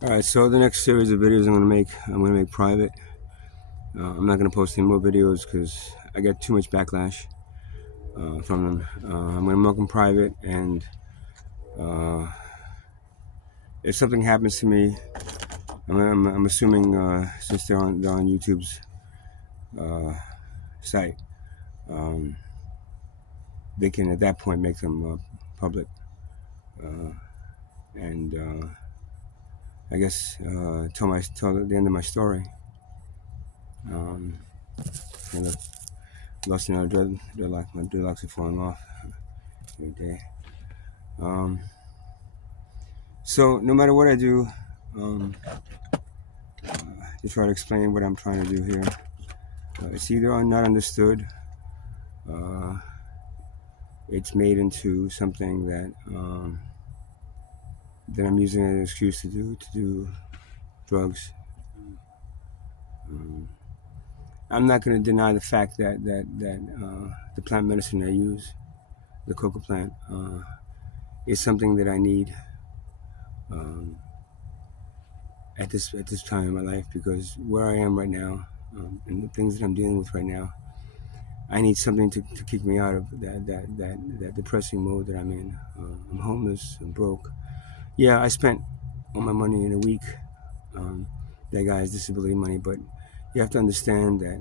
Alright, so the next series of videos I'm gonna make private. I'm not gonna post any more videos because I get too much backlash from them. I'm gonna make them private, and if something happens to me, I'm assuming since they're on YouTube's site, they can at that point make them public, and I guess tell the end of my story. Kind of lost another dreadlock. My dreadlocks are falling off every day. So no matter what I do, to try to explain what I'm trying to do here, it's either not understood, it's made into something that I'm using as an excuse to do drugs. I'm not going to deny the fact that the plant medicine I use, the coca plant, is something that I need at this time in my life, because where I am right now, and the things that I'm dealing with right now, I need something to kick me out of that depressing mode that I'm in. I'm homeless, I'm broke. Yeah, I spent all my money in a week. That guy's disability money, but you have to understand that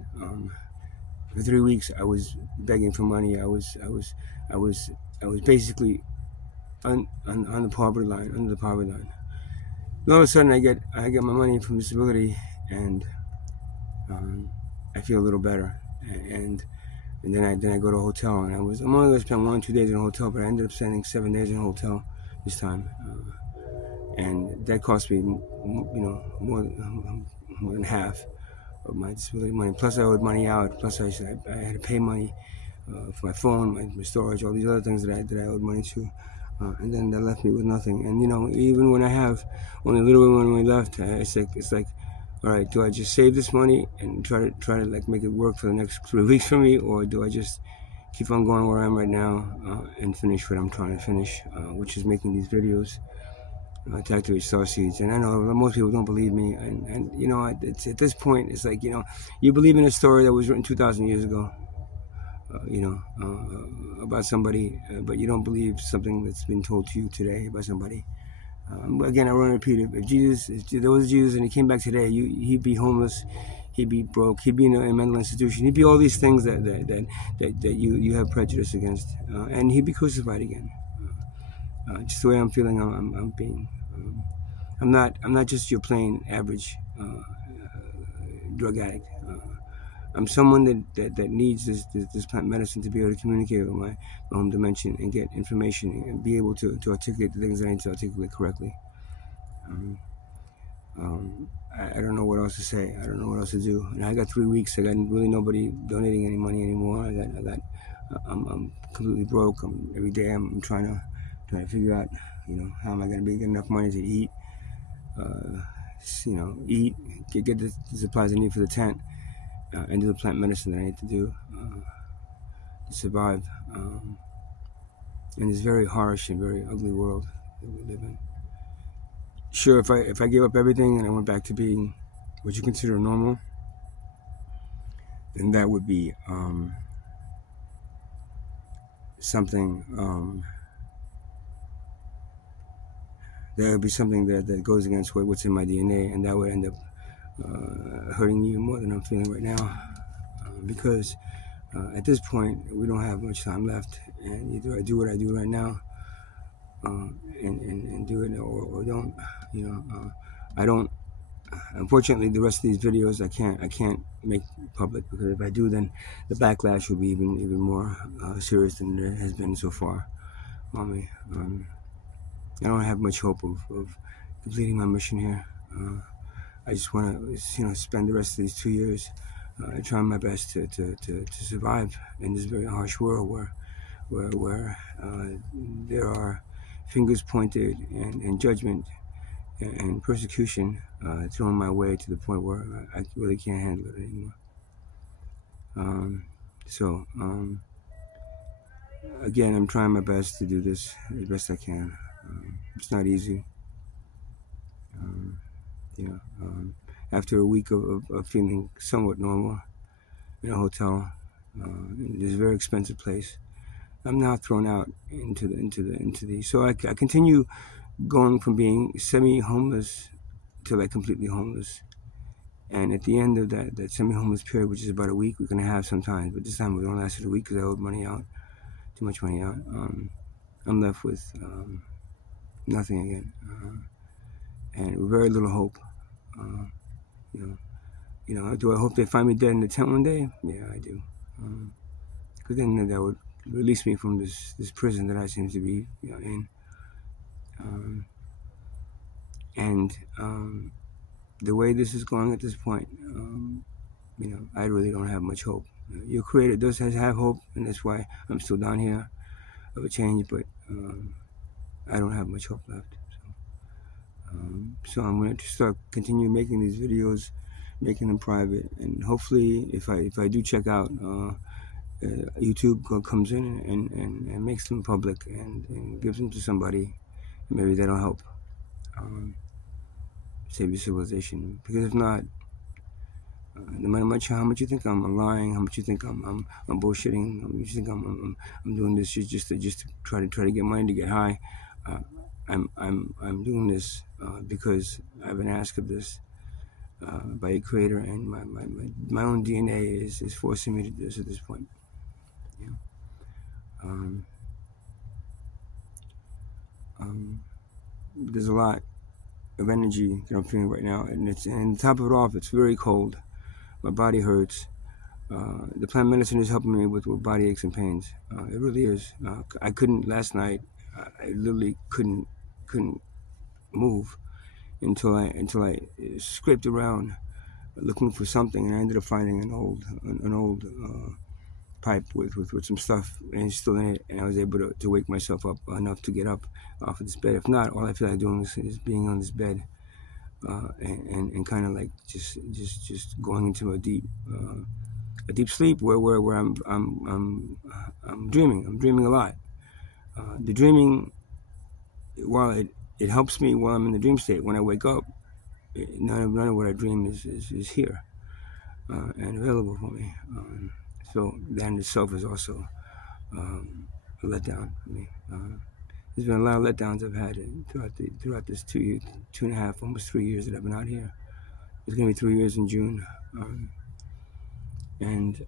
for 3 weeks I was begging for money. I was basically on the poverty line, under the poverty line. And all of a sudden I get my money from disability, and I feel a little better, and then I go to a hotel, and I'm only going to spend 1 or 2 days in a hotel, but I ended up spending 7 days in a hotel this time, and that cost me, more than half of my disability money. Plus I owed money out. Plus I had to pay money for my phone, my storage, all these other things that I owed money to. And then that left me with nothing. And even when I have only a little bit of money left, it's like, all right, do I just save this money and try to like make it work for the next 3 weeks for me, or do I just keep on going where I am right now and finish what I'm trying to finish, which is making these videos to activate starseeds? And I know most people don't believe me, and it's at this point, it's like, you believe in a story that was written 2,000 years ago. About somebody, but you don't believe something that's been told to you today by somebody. Again, I want to repeat it. If there was Jesus and he came back today, he'd be homeless, he'd be broke, he'd be in a mental institution, he'd be all these things that you have prejudice against, and he'd be crucified again. Just the way I'm feeling, I'm being. I'm not just your plain average drug addict. I'm someone that needs this plant medicine to be able to communicate with my home dimension and get information and be able to articulate the things I need to articulate correctly. I don't know what else to say. I don't know what else to do. And I got 3 weeks. I got really nobody donating any money anymore. I'm completely broke. Every day I'm trying to figure out, how am I going to get enough money to eat, get the supplies I need for the tent. And do the plant medicine that I need to do to survive in this very harsh and very ugly world that we live in. Sure, if I gave up everything and I went back to being what you consider normal, then that would be something. That would be something that goes against what's in my DNA, and that would end up hurting me even more than I'm feeling right now, because at this point we don't have much time left, and either I do what I do right now and do it, or don't. I don't. Unfortunately, the rest of these videos I can't make public, because if I do, then the backlash will be even more serious than it has been so far on me. I don't have much hope of completing my mission here. I just want to, spend the rest of these 2 years trying my best to survive in this very harsh world where there are fingers pointed and judgment and persecution thrown my way to the point where I really can't handle it anymore. Again, I'm trying my best to do this as best I can. It's not easy. You know, after a week of feeling somewhat normal in a hotel, in this very expensive place, I'm now thrown out into the. So I continue going from being semi-homeless to like completely homeless. And at the end of that semi-homeless period, which is about a week, we're gonna have sometimes, but this time we don't last a week because I owed money out, too much money out. I'm left with nothing again, and very little hope. You know, do I hope they find me dead in the tent one day? Yeah, I do. Because then that would release me from this prison that I seem to be, in. And the way this is going at this point, I really don't have much hope. Your Creator does have hope, and that's why I'm still down here of a change, but I don't have much hope left. So I'm going to continue making these videos, making them private, and hopefully if I do check out, YouTube comes in and makes them public and gives them to somebody, maybe that'll help save your civilization. Because if not, no matter how much you think I'm lying, how much you think I'm bullshitting, how much you think I'm doing this just to try to get money to get high, I'm doing this because I've been asked of this by a Creator, and my own DNA is forcing me to do this at this point. There's a lot of energy that I'm feeling right now, and to top it off, it's very cold. My body hurts. The plant medicine is helping me with body aches and pains. It really is. I couldn't last night. I literally couldn't move until I scraped around looking for something, and I ended up finding an old pipe with some stuff, and it's still in it, and I was able to wake myself up enough to get up off of this bed. If not, all I feel like doing is being on this bed and kind of like just going into a deep sleep where I'm dreaming. I'm dreaming a lot. The dreaming, while it helps me while I'm in the dream state, when I wake up, none of what I dream is here and available for me. So that in itself is also a letdown for me. There's been a lot of letdowns I've had throughout this 2.5, almost 3 years that I've been out here. It's gonna be 3 years in June, and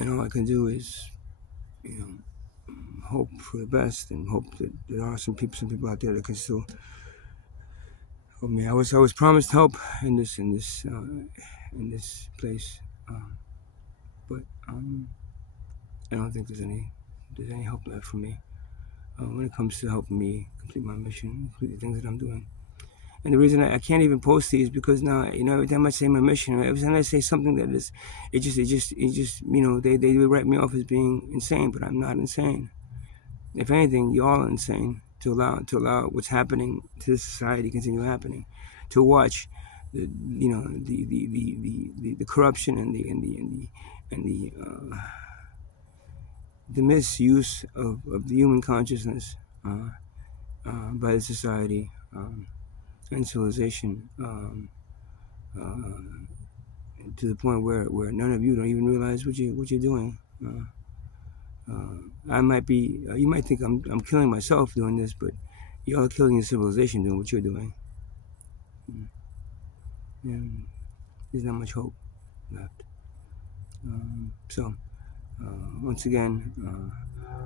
all I can do is, hope for the best, and hope that there are some people out there that can still help me. I was promised help in this place, but I don't think there's any help left for me when it comes to helping me complete my mission, complete the things that I'm doing. And the reason I can't even post these is because now, every time I say my mission, every time I say something that is, it just, they write me off as being insane, but I'm not insane. If anything, y'all are insane to allow what's happening to this society continue happening, to watch the corruption and the misuse of the human consciousness by the society and civilization, to the point where none of you don't even realize what you're doing. I might be, you might think I'm killing myself doing this, but y'all are killing your civilization doing what you're doing. And there's not much hope left. So once again,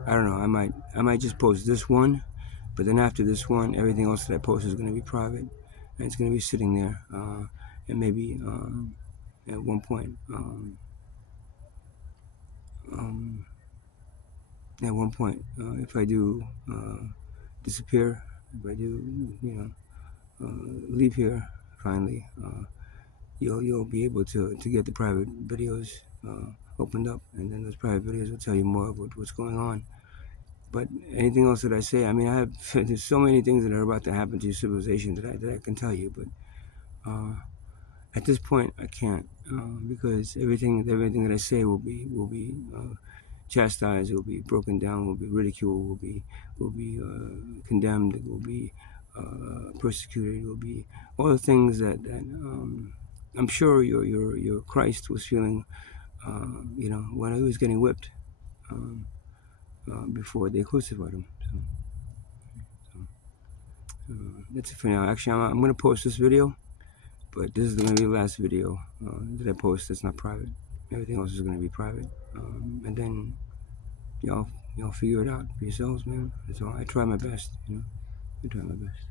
I don't know. I might just post this one, but then after this one, everything else that I post is going to be private, and it's going to be sitting there, and maybe at one point. At one point, if I do disappear, if I do, leave here finally, you'll be able to get the private videos opened up, and then those private videos will tell you more about what's going on. But anything else that I say, there's so many things that are about to happen to your civilization that I can tell you, but at this point I can't, because everything that I say will be chastised, will be broken down, will be ridiculed, will be condemned, will be persecuted. It will be all the things that I'm sure your Christ was feeling, when he was getting whipped before they crucified him. So that's it for now. Actually, I'm going to post this video, but this is going to be the last video that I post that's not private. Everything else is going to be private, and then y'all figure it out for yourselves, man. That's all. I try my best, I try my best.